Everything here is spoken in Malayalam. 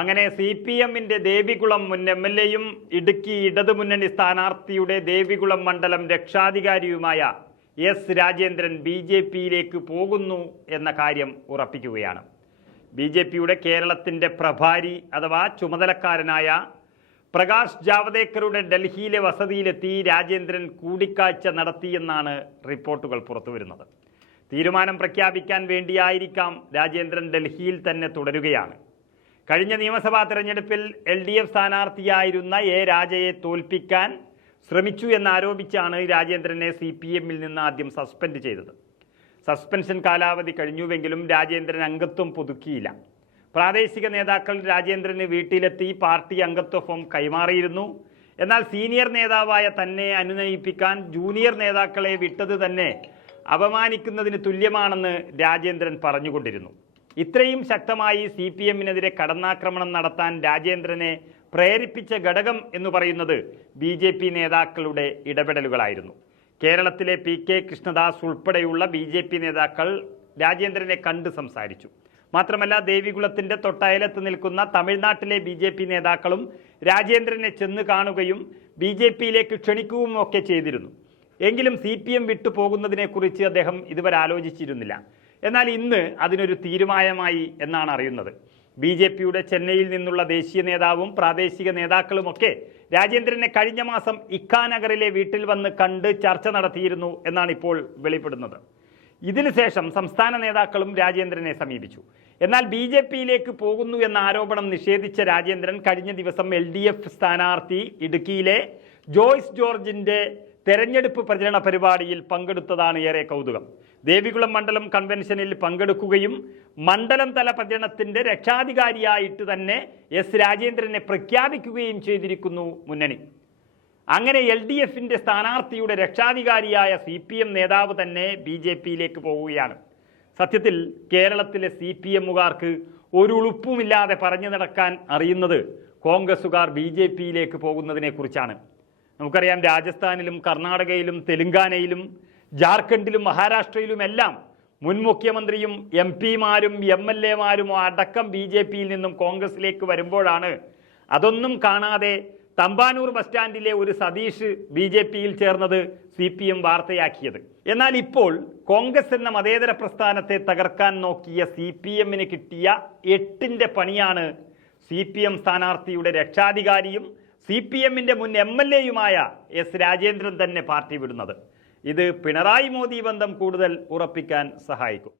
അങ്ങനെ സി പി എമ്മിന്റെ ദേവികുളം മുൻ എം എൽ എയും ഇടുക്കി ഇടതുമുന്നണി സ്ഥാനാർത്ഥിയുടെ ദേവികുളം മണ്ഡലം രക്ഷാധികാരിയുമായ എസ് രാജേന്ദ്രൻ ബി ജെ പിയിലേക്ക് പോകുന്നു എന്ന കാര്യം ഉറപ്പിക്കുകയാണ്. ബി ജെ പിയുടെ കേരളത്തിന്റെ പ്രഭാരി അഥവാ ചുമതലക്കാരനായ പ്രകാശ് ജാവദേക്കറുടെ ഡൽഹിയിലെ വസതിയിലെത്തി രാജേന്ദ്രൻ കൂടിക്കാഴ്ച നടത്തിയെന്നാണ് റിപ്പോർട്ടുകൾ പുറത്തുവരുന്നത്. തീരുമാനം പ്രഖ്യാപിക്കാൻ വേണ്ടിയായിരിക്കാം രാജേന്ദ്രൻ ഡൽഹിയിൽ തന്നെ തുടരുകയാണ്. കഴിഞ്ഞ നിയമസഭാ തെരഞ്ഞെടുപ്പിൽ എൽ ഡി എഫ് സ്ഥാനാർത്ഥിയായിരുന്ന എ രാജയെ തോൽപ്പിക്കാൻ ശ്രമിച്ചു എന്നാരോപിച്ചാണ് രാജേന്ദ്രനെ സി പി എമ്മിൽ നിന്ന് ആദ്യം സസ്പെൻഡ് ചെയ്തത്. സസ്പെൻഷൻ കാലാവധി കഴിഞ്ഞുവെങ്കിലും രാജേന്ദ്രൻ അംഗത്വം പുതുക്കിയില്ല. പ്രാദേശിക നേതാക്കൾ രാജേന്ദ്രന് വീട്ടിലെത്തി പാർട്ടി അംഗത്വ കൈമാറിയിരുന്നു. എന്നാൽ സീനിയർ നേതാവായ തന്നെ അനുനയിപ്പിക്കാൻ ജൂനിയർ നേതാക്കളെ വിട്ടത് തന്നെ അപമാനിക്കുന്നതിന് തുല്യമാണെന്ന് രാജേന്ദ്രൻ പറഞ്ഞുകൊണ്ടിരുന്നു. ഇത്രയും ശക്തമായി സി പി എമ്മിനെതിരെ കടന്നാക്രമണം നടത്താൻ രാജേന്ദ്രനെ പ്രേരിപ്പിച്ച ഘടകം എന്ന് പറയുന്നത് ബി ജെ പി നേതാക്കളുടെ ഇടപെടലുകളായിരുന്നു. കേരളത്തിലെ പി കെ കൃഷ്ണദാസ് ഉൾപ്പെടെയുള്ള ബി ജെ പി നേതാക്കൾ രാജേന്ദ്രനെ കണ്ട് സംസാരിച്ചു. മാത്രമല്ല ദേവികുളത്തിന്റെ തൊട്ടയലത്ത് നിൽക്കുന്ന തമിഴ്നാട്ടിലെ ബി ജെ പി നേതാക്കളും രാജേന്ദ്രനെ ചെന്ന് കാണുകയും ബി ജെ പിയിലേക്ക് ക്ഷണിക്കുകയും ഒക്കെ ചെയ്തിരുന്നു. എങ്കിലും സി പി എം വിട്ടുപോകുന്നതിനെക്കുറിച്ച് അദ്ദേഹം ഇതുവരെ ആലോചിച്ചിരുന്നില്ല. എന്നാൽ ഇന്ന് അതിനൊരു തീരുമാനമായി എന്നാണ് അറിയുന്നത്. ബി ജെ പിയുടെ ചെന്നൈയിൽ നിന്നുള്ള ദേശീയ നേതാവും പ്രാദേശിക നേതാക്കളുമൊക്കെ രാജേന്ദ്രനെ കഴിഞ്ഞ മാസം ഇക്കാനഗറിലെ വീട്ടിൽ വന്ന് കണ്ട് ചർച്ച നടത്തിയിരുന്നു എന്നാണ് ഇപ്പോൾ വെളിപ്പെടുന്നത്. ഇതിനുശേഷം സംസ്ഥാന നേതാക്കളും രാജേന്ദ്രനെ സമീപിച്ചു. എന്നാൽ ബി ജെ പിയിലേക്ക് പോകുന്നു എന്ന ആരോപണം നിഷേധിച്ച രാജേന്ദ്രൻ കഴിഞ്ഞ ദിവസം എൽ ഡി എഫ് സ്ഥാനാർത്ഥി ഇടുക്കിയിലെ ജോയ്സ് ജോർജിന്റെ തെരഞ്ഞെടുപ്പ് പ്രചരണ പരിപാടിയിൽ പങ്കെടുത്തതാണ് ഏറെ കൗതുകം. ദേവികുളം മണ്ഡലം കൺവെൻഷനിൽ പങ്കെടുക്കുകയും മണ്ഡലം തല പ്രചരണത്തിന്റെ രക്ഷാധികാരിയായിട്ട് തന്നെ എസ് രാജേന്ദ്രനെ പ്രഖ്യാപിക്കുകയും ചെയ്തിരിക്കുന്നു മുന്നണി. അങ്ങനെ എൽ ഡി എഫിന്റെ സ്ഥാനാർത്ഥിയുടെ രക്ഷാധികാരിയായ സി പി എം നേതാവ് തന്നെ ബി ജെ പിയിലേക്ക് പോവുകയാണ്. സത്യത്തിൽ കേരളത്തിലെ സി പി എമ്മുകാർക്ക് ഒരു ഉളുപ്പുമില്ലാതെ പറഞ്ഞു നടക്കാൻ അറിയുന്നത് കോൺഗ്രസുകാർ ബി ജെ പിയിലേക്ക് പോകുന്നതിനെ കുറിച്ചാണ് നമുക്കറിയാം രാജസ്ഥാനിലും കർണാടകയിലും തെലുങ്കാനയിലും ജാർഖണ്ഡിലും മഹാരാഷ്ട്രയിലും എല്ലാം മുൻ മുഖ്യമന്ത്രിയും എം പിമാരും എം എൽ എമാരും അടക്കം ബി ജെ പിയിൽ നിന്നും കോൺഗ്രസിലേക്ക് വരുമ്പോഴാണ് അതൊന്നും കാണാതെ തമ്പാനൂർ ബസ് സ്റ്റാൻഡിലെ ഒരു സതീഷ് ബി ജെ പിയിൽ ചേർന്നത് സി പി എം വാർത്തയാക്കിയത്. എന്നാൽ ഇപ്പോൾ കോൺഗ്രസ് എന്ന മതേതര പ്രസ്ഥാനത്തെ തകർക്കാൻ നോക്കിയ സി പി എമ്മിന് കിട്ടിയ എട്ടിന്റെ പണിയാണ് സി പി എം സ്ഥാനാർത്ഥിയുടെ രക്ഷാധികാരിയും സി പി എമ്മിന്റെ മുൻ എം എൽ എയുമായ എസ് രാജേന്ദ്രൻ തന്നെ പാർട്ടി വിടുന്നത്. ഇത് പിണറായി മോദി ബന്ധം കൂടുതൽ ഉറപ്പിക്കാൻ സഹായിക്കും.